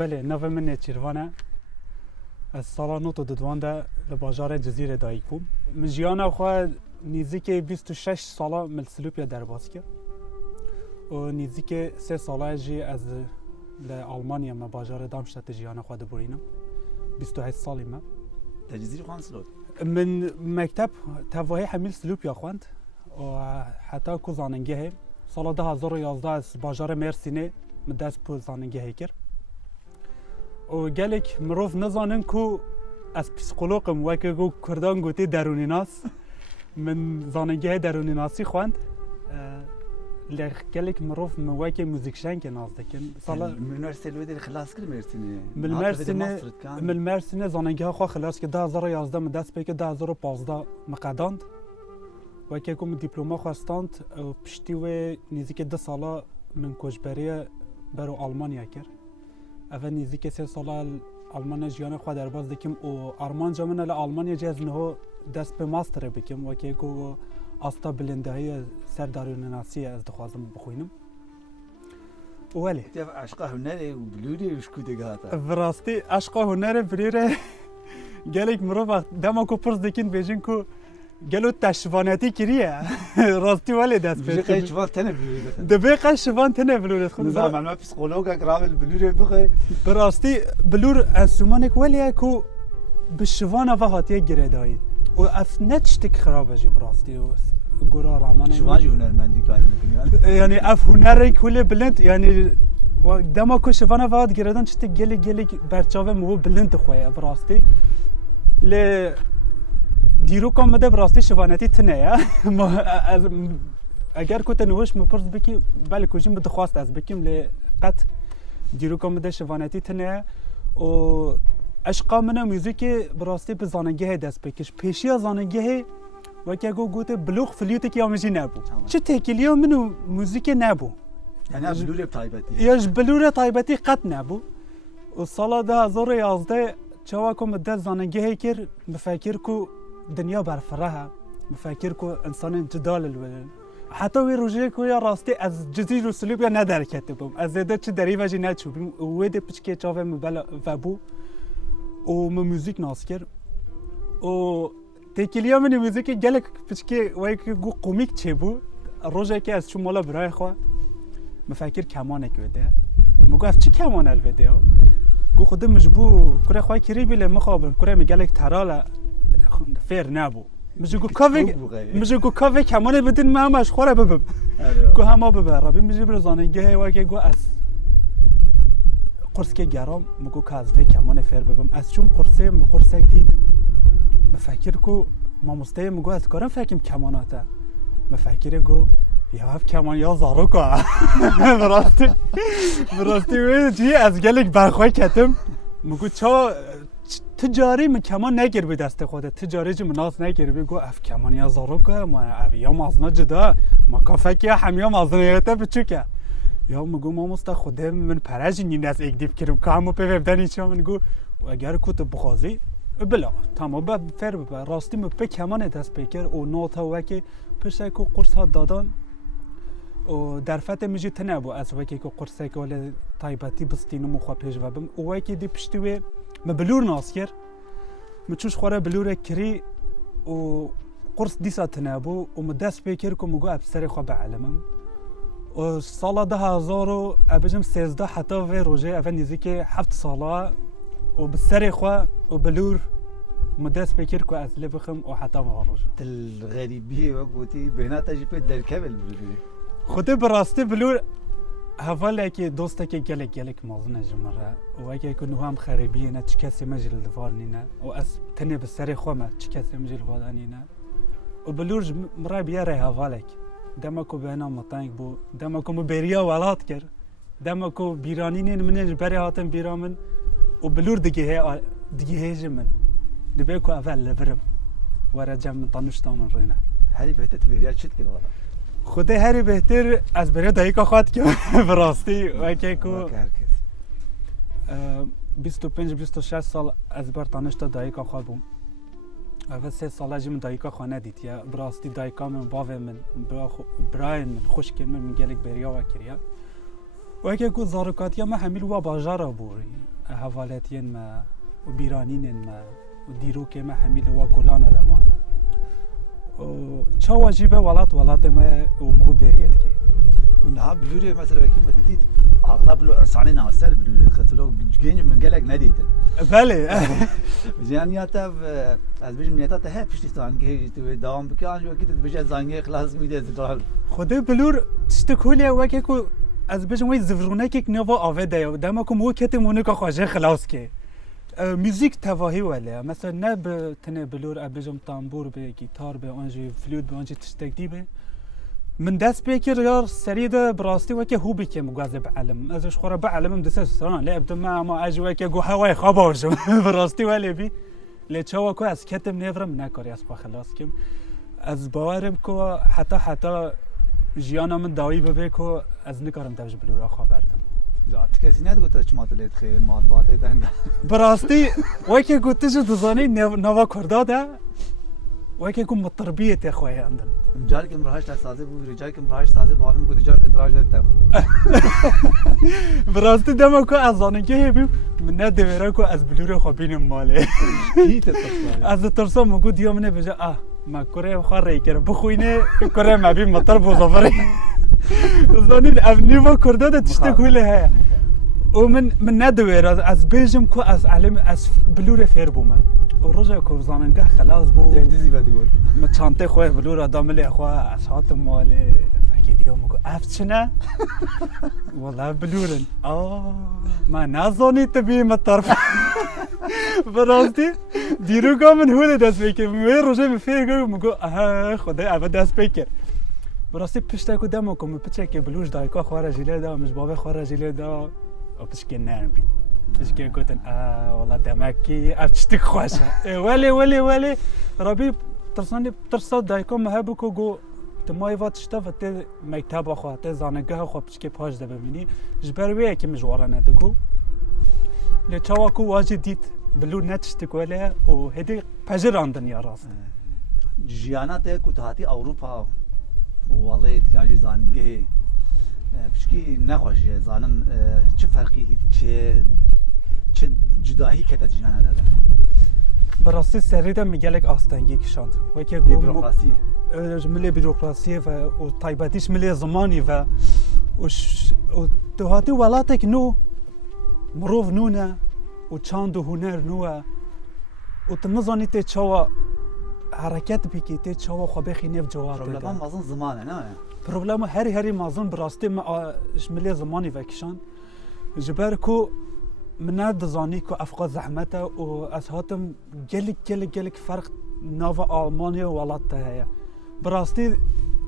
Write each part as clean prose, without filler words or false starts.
بله نوه من چیروانه از سالا نوتو ددوانده لباجار جزیره دایی کوم من جیانا خواه نیزی 26 سالا مل سلوپیا در باز کرد و نیزی که 3 ساله جی از لآلمانیا ما باجار دامشتت جیانا خواه دبورینم 28 سالی ما در جزیره خوان سلوت من مکتب توایی حمیل سلوپیا خواند و حتی کو زاننگه سال 2011 از باجار مرسینه من دست پو زاننگه کرد و گلک مروف نزانن کو از پسیکولوگم وکی گو کردان گوتی درونی ناس من زاننگه درونی ناسی خواند گلک مروف من وکی موزیکشن که ناز دکن سالا یونیورسیته لوی خلاص کرد من مرسینه زاننگه خواه خلاص که 2011 من دست پی که 2015 مقداند وکی کوم دیپلوما خواستند و پشتی و نزدیک 2 ساله من کوچبری برو آلمانیا کرد. اول نزدیک 3 ساله آلمان جیان خود در باز دکم و آرمان جامن ل آلمانیا جز نه دست به ماستر بکم وکی کو آستا بلندهی سرداروناسی از دخوازم بخوینم. ولی تیف عشق هنری و بلوری وش کودی گاتا. براستی عشق هنری بلوره گلیک مروف دما کو پرس دکین بیشین کو گلو تشوانتی کریه راستی ولی دست بيجي قاي شوان تنه بلوره دبي قاي شوان تنه بلوره خود نظام ما بسيكولوجا قراب البلوره بخي براستی بلور انسومانك ولی کو بالشوانه وهاتیه گرداین و اف نتشتك خرابه جي براستی و گورا رامان شوان هنرمندی کار میکنی یعنی اف هنرک کل بلند یعنی دما کو شوانه وهات گردان چت گلی برچاوه مو بلند خویا براستی ل دیرو کام مده براستی شوانتی تنه یا اگر کو تنوش مپرس بکی بله کوجیم بده خواست از بکیم لقط دیرو کام مده شوانتی تنه و عشقا منو موزیک براستی به زاننگه دست بکش پیشی زاننگه وکی گو گوته بلوغ فلیوت کی آمجی نبو چه تکلیو منو موزیک نبو یعنی بلور طایبتی یاش بلور طایبتی قط نبو و سال 2011 چوا کوم ده زاننگه کر مفکر کو دنیا برفرها مفکر کو انسان جدال الولد حتی وی روزی کو یا راستی از جزیره و سلوب یا نداره کتبم از زده چه دری وجه نچوبیم ویده پچکه چاوه مبلا وبو و موزیک ناس کرد و تکیلیا من موزیک گلک پچکه وای که گو کومیک چه بو روزی که از چون مالا برای خوا مفکر کمانه که بده مگو اف چی کمان الوده گو خود مجبور کره خواه کری بیله مخابم کره میگلک تراله فیر نبو مجگو کاوه کمانه بدین ما همش خوره ببم گو همه ببرابی میجی بر زاننگه وای گو از قرص که گرام مگو که از وی کمانه فیر ببم از چون قرصه دید مفکر کو ما مسته مگو از کارم فکرم کماناته مفکر گو یا هف کمان یا زارو که براستی وی جی از گلک برخواه کتم مگو چا تجاری من کمان نگیر به دست خودت تجاری جو مناس نگیر بگو اف کمان یا زارو که ما اویا مازنا جدا ما کافه که همیا مازنیته بچوکه یا مگو ما مست خوده من پرج نین از اگدیب کرم که همو پی وبدن ایچا من گو اگر کوت بخوازی بلا تمام با فر با راستی من پی کمان دست پیکر و نوتا وکی پشه کو قرص ها دادن و در فت میجی تنبو از وکی کو قرصه که ولی طایباتی بستینو مخوا پیش وبم و وکی دی پشتوی ما بلور ناسكر متشوش خورا بلور كري و قرص ديسا تنابو ومداس بيكركو مقو ابسري خوا بعلمم و صالة ده هزارو ابجم 13 حتى في روجي افن نزيكي 7 صالة وبالسري خوا وبلور مداس بيكركو ازلي بخم وحتى مغروج الغريبية وقوتي بيناتا جيبت در كبل خودي براستي بلور هواله که دوسته که گلک مازنه جمره و اگه کنو هم خریبیه نه چی کسی مجل دوارنی نه و از تنه به سر خومه چی کسی مجل وادانی نه و بلورج مرای بیاره هواله دما کو بهنا مطنگ بو دما کو مبریا ولات کر دما کو بیرانین منج بری هاتم بیرامن و بلور دیگه جمن دبی کو اول لبرم ورا جم طنشتم من رينا هذه بهتت بيريا شت كده والله خود هری بهتر از برای دایکا خواهد که براستی وکی که 25-26 سال از بر تانشتا دایکا خواه بوم اول 3 ساله جیم دایکا خواه ندید یا براستی دایکا من باوه من براین من خوش کرد من گلک بریا و کریا وەکێ کو زارۆکاتیە مە هەمیل وا باژارە بووی هەڤالەتیên me û bîranînên me û dîrokê me hemî li wa kolana deman çawa jî be welatê me û miho bêriye dike ونها بلوري مثلا كي ما تديت اغلب له عصانين عسل بلوري خاطر جيني من قالك ناديتن Bəli يعني ياتا از بيجم نيتا ته پشتستان گه تو دوام بکان جو كي تبجا زانگه خلاص ميده زدال خودê bilûr tiştek hûlê wekê ku ez bêjim wê zivronekek nava avê de ye dema ku miho ketê monika xwe jê xilas ke müzik tevahî wele mesela ne bi tenê bilûr ez bêjim tambûr be gîtar be an jî flût be an jî tiştek dî be من دست بکر یار سری ده براستی و که هو بکم گاز بعلم ازش خورا بعلمم دست سران لا ابدا ما اجوا که گو هوای خبرشم براستی ولی بی لچوا کو از کتم نفرم نکاری از خلاص کم از باورم کو حتی جیانا من داوی ببه کو از نکارم تبج بلورا خبردم زات کسی ند گفت چما تلید خیر مالوات دنگ براستی و که گوت جو دزانی نوا کردا ده و که کو مطربیه خوای اندن جار که مراهش تازه بود رجای که مراهش تازه باهم کو دیجار ادراج داد براستی دما کو از زانگه هبیم من ندویره کو از بلور خوابینم ماله کی تتصل از ترسم مگو دیام نه بجا ما کره خاره کر بخوینه کره ما بی مطر بوزافری زانی ابنیوا کرده ده تشته کوله ها و من ندویره از بیجم کو از علم از بلور فیر بوم و رجا کو زانگه خلاص بو دردی بدی بود ما چانته خواه بلور آدم لی خواه اسحات ماله فکر دیگه مگو افچنه والله بلورن ما نازانی تبی مطرف براستی دیروگا من هوله دست بکر می روزه بفیر گو مگو خدای اول دست بکر براستی پشته کو دمو کم پچه که بلوش دایکا خواه جیله دا مجبابه خواه جیله دا و پشکه نرم بی پشکه گوتن والله دمکی افچتک خوشه ولی رابی ترسا دایکا مهبو کو گو تمای وات شتا و تی مکتب خواه تی زانگه خواه پشکه پاش ده ببینی جبر ویه که مجواره ندگو لی چاوا کو واجه دید بلور نتشتک ولی و هدی پجر آندن یا راست جیانا ته کو تهاتی اوروپا والله يعني زانگه پشکی نخوشه زانن چه فرقی چه جدایی که تجیانه داده براستی سری ده میگلک آستنگی کشاند و که بيروقراطية ملی بیروقراسی و طایباتیش ملی زمانی و تهاتی ولاتک نو مروف نونه و چاند و هنر نوه و تنظانی تی چاوا حرکت بکی تی چاوا خواه بخی نف جواب problema mazın zamanı ne? پروبلم هری مازن براستی ما ملی زمانی و کشاند جبر کو من دزانی کو افقا زحمته و از هاتم گلک فرق ناو آلمانیا و ولات هیا براستی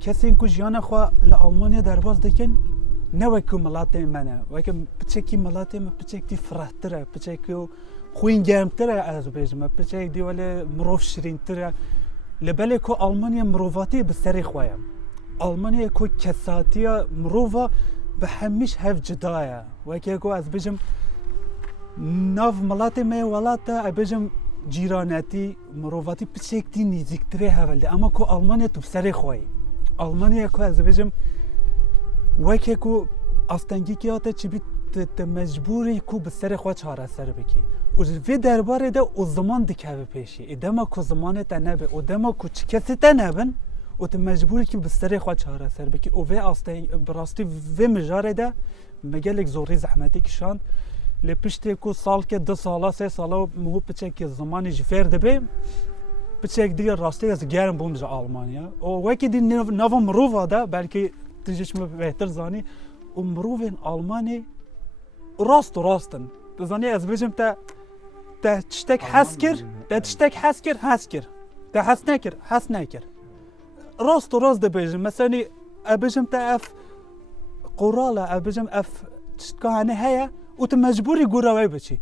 کسی کو جیان خو لآلمانیا درباز دکن نه کو ملات منه و که بچکی ملات من بچکی فرحتره بچکی خوین گرمتره از بیجم بچکی دی ولی مروف شرینتره لبلی کو آلمانیا مروفاتی بسری خوایم آلمانیا کو کساتیا مروفا به همیش هف جدایه و که کو از بیجم ناف ملات می ولات ابجم جیرانتی مروواتی پچکتی نزدیکتره هولده اما کو آلمانیا تو سری خوای آلمانیا کو از بجم وکی کو آستنگی کیاته چی بیت مجبوری کو به سری خوا چهار سر بکی و وی درباره ده او زمان دکه پیشی ادما کو زمان تنبه و دما کو چکسی تنبن و تو مجبوری که به سری خوا چهار سر بکی و وی آستنگ براستی وی مجاره ده مگلک زوری زحمتی کشاند لپشتی کو سال که 2 ساله 3 ساله مو پچک زمانی جفر دبی پچک دیگه راستی از گرم بوم ز آلمانیا و وکی دی نو مروفا ده بلکه تجش بهتر زانی و مروفین آلمانی راستن زانی از بجم تا تشتک حسکر تا حس نکر راست ده بجم مثلا ابجم تا اف قراله ابجم اف تشتکانه هيا و تو مجبوری گوراوی بچی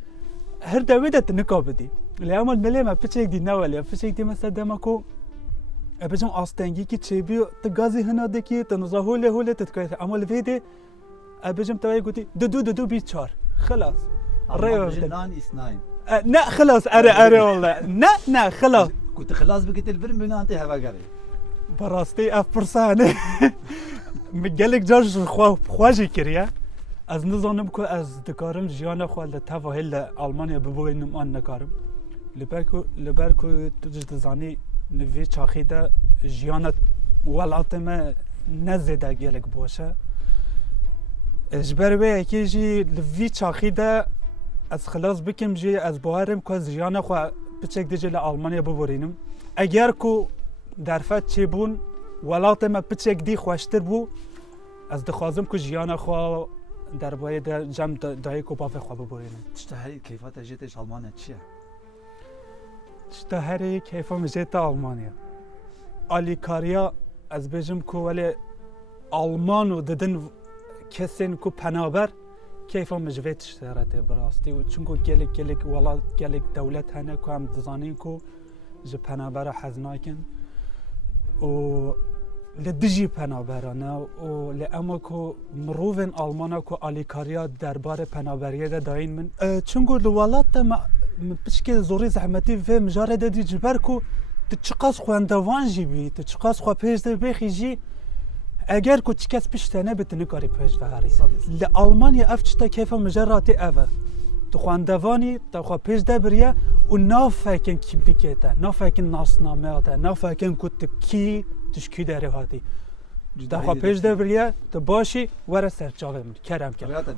هر دویده تنکا بدی لیامال ملی ما پچک دی نوالی پچک دی مثلا دمکو ابجم آستنگی کی چی بیو تا گازی هناده کی تا نزا هوله تتکایت اما لویده ابجم توی گوتی دو بی 4 خلاص نان اسناين نه خلاص اره والله نه خلاص كنت خلاص بقيت الفيلم من انت هوا قري براستی اف پرسانه مگلک جاش خواجی کریه از نزانم که از دکارم جیان خود تفاهل آلمانیا ببوینم آن نکارم لبر که تو جدزانی نوی چاخی ده جیان ولات ما نزده گلک باشه اجبر به یکی جی لوی چاخی ده از خلاص بکم جی از باورم که از جیان خود بچک دیجی لآلمانیا ببورینم اگر که درفت چی بون ولات ما بچک دی خوشتر بو از دخوازم که جیان خود در باید جمع دایی که بافه خواه ببورینم تشتهی کیفات جیتش آلمانیا چیه؟ تشتهی کیفم جیت آلمانیا آلیکاریا از بیجم که ولی آلمانو ددن کسین که پنابر کیفم جویت تشتهرته براستی و چون که گلک والا گلک دولت هنه که هم دزانین که جه پنابر حزناکن و لدجی پنابرانه و لأما که مروفن آلمانا که آلیکاریا دربار پنابریه ده داین من چون که لولات من بشکل زوری زحمتی و مجاره ده دی جبر که تچقاس خواندوان جی بی تچقاس خوا پیش ده بخی جی اگر که چکس پشتنه بتنی کاری پیش ده هاری لآلمانیا افچتا کیفا مجراتی اوه تو خواندوانی تا خوا پیش ده بریه و نافکن کیمپیکیتا نافکن ناسنامه تا نافکن که کی تشکی داره هاتی تا پیش ده بریه تو باشی وره سرچاوه من کرم کرد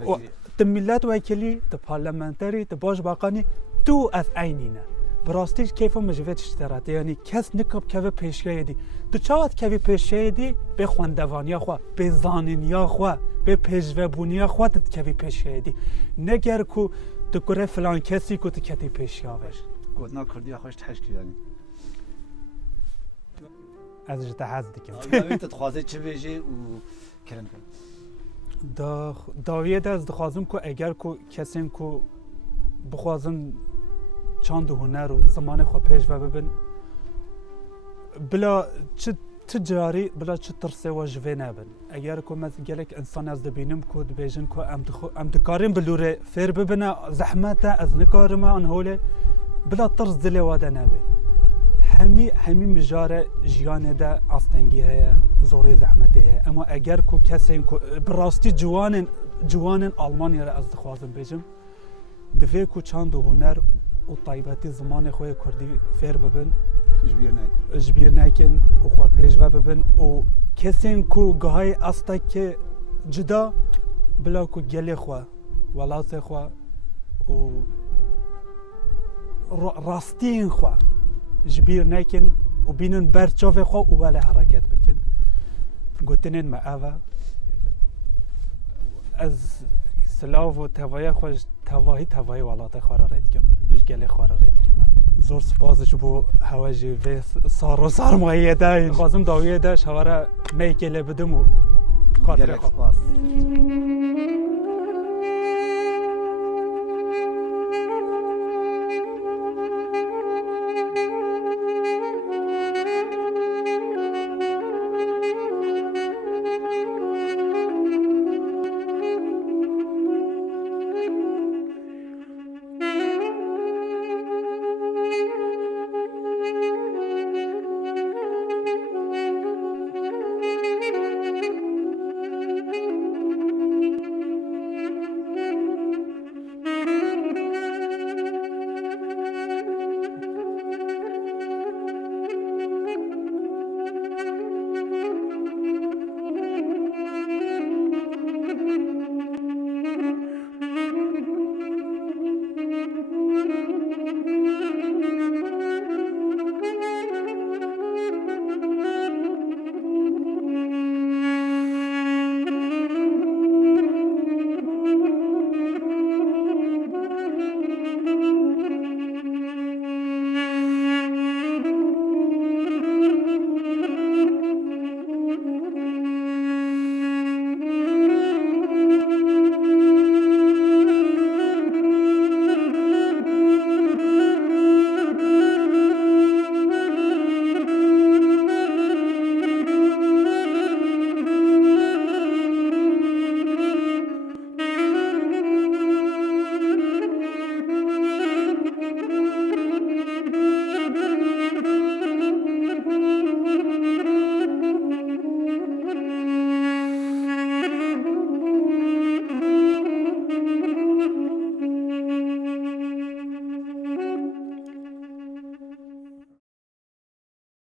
تو ملت وکیلی تو پارلمانتری تو باش باقانی تو از عینینه براستی کیف مجوید اشتراته یعنی کس نکب که پیشگاه دی تو چاوت که پیشگاه دی به خواندوانی خوا به زانینیا خوا به پیشوه بونیا خوا تت که پیشگاه دی نگر کو تو کره فلان کسی کو تو کتی پیشگاه وش گودنا کردی خوش تحشکی یعنی از جتا حز دیکم اوی تخوازه چه بیجی و کرن کن داویه از دخوازم که اگر که کسی که بخوازن چند هنر و زمان خو پیش و ببین بلا چه تجاری بلا چه ترسه و جوه نبن اگر که مثل گلک انسان از دبینم که بیجن که ام دکاریم بلوره فیر ببینه زحمت از نکارم آن هوله بلا ترس دل واده نبی همی مجاره جیان ده آستنگی هیا زوری زحمتی هیا اما اگر که کسی براستی جوان آلمانی را از دخوازم بیجم دوی که چند هنر و طایباتی زمان خوی کردی فیر ببین جبیر نکن و خواه پیشوه ببین و کسی که گاهی استا که جدا بلا که گلی خواه ولات خواه و راستین خواه جبیر نکن و بینن برچاف خواه و ولی حرکت بکن گوتنین ما اوه از سلاف و توایی خوش توایی ولات خواه را رید کم گلی خواه را رید کم زور سپاسش بو هواجی و سرمایه ده خواستم داویه ده شواره میکله بدم و خاطر خواه